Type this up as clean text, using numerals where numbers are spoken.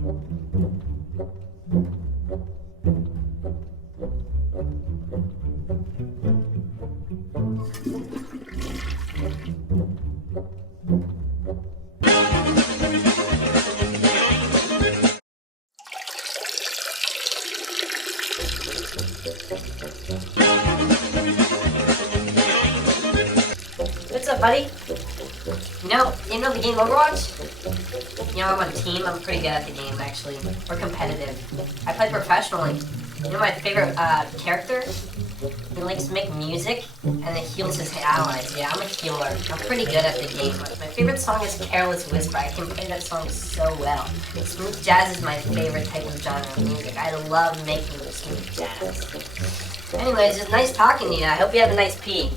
What's up, buddy? You know the game Overwatch? You know, I'm on a team. I'm pretty good at the game, actually. We're competitive. I play professionally. You know my favorite character? He likes to make music and then heals his allies. Yeah, I'm a healer. I'm pretty good at the game. My favorite song is Careless Whisper. I can play that song so well. Smooth jazz is my favorite type of genre of music. I love making smooth jazz. Anyways, it's nice talking to you. I hope you have a nice pee.